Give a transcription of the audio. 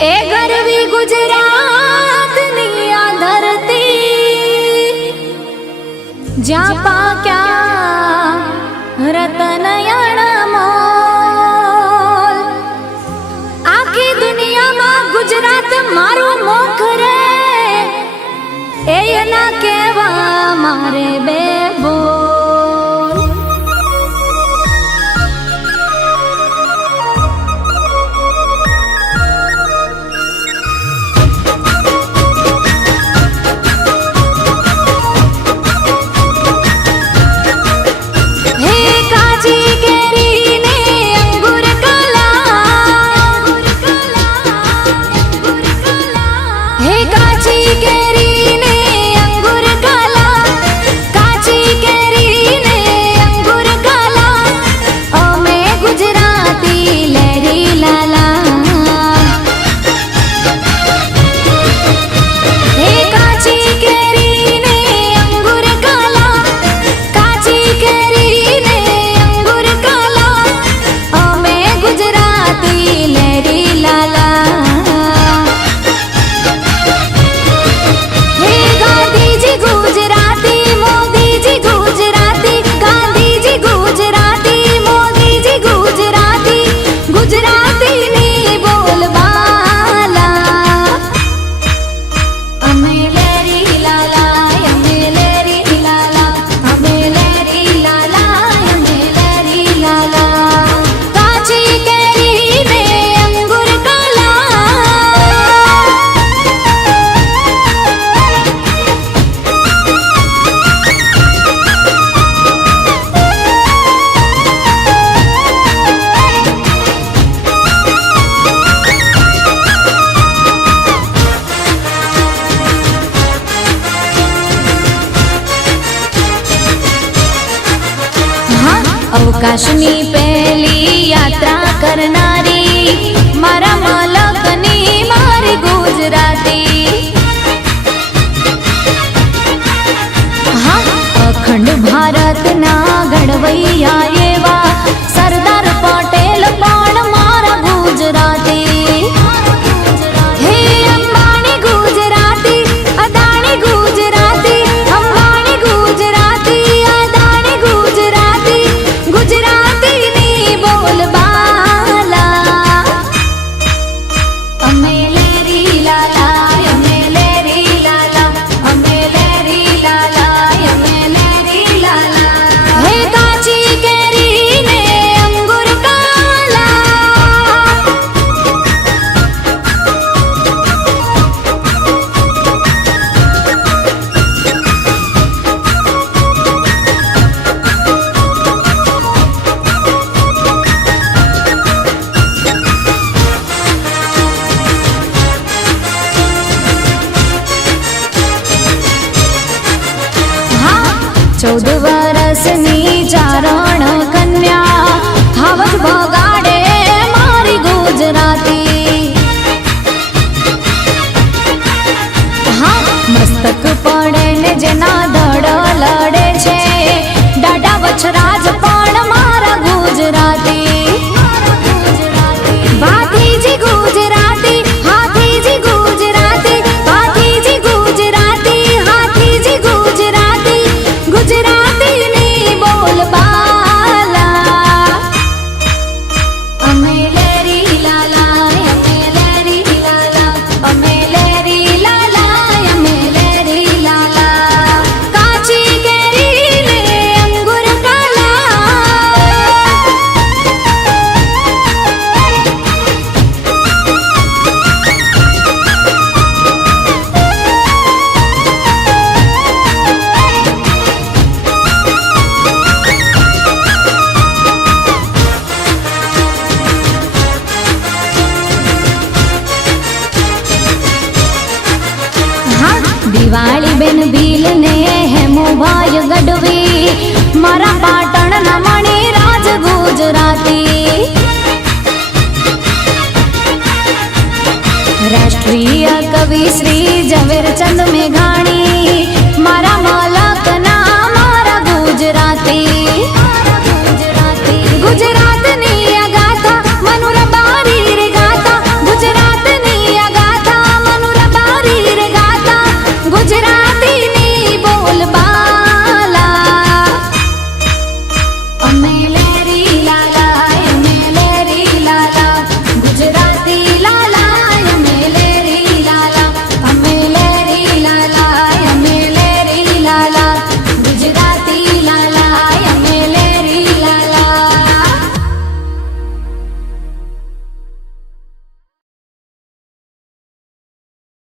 ए गरवी गुजरात नी आ धरती ज्या पाक्या रतन अणमोल आखी दुनिया में गुजरात मारो मोख रे ए ना केवा मारे बेबो अवकाशनी पहली यात्रा करनारी मारा मलकनी मारी गुजराती हाँ अखंड भारत ना घड़वैया एवा सरदार पटेल पण मारा गुजराती चौद वर्षनी चारण कन्या हावज बगाड़े मारी गुजराती हाँ मस्तक पड़े ने जेना धड़ लड़े छे डाडा वछराज पण मारा गुजराती भातीजी गुजराती हाथीजी गुजराती भातीजी गुजराती हाथीजी गुजराती गुजराती नी बोल बाला अमे लेरी लाला अमे लेरी लाला अमे लेरी लाला अमे लेरी लाला काची केरी ने अंगूर काला दिवाली बेन भील ने हेमू भाई गढ़वी मारा पाटण ना मणि राज गुजराती राष्ट्रीय कवि श्री जवे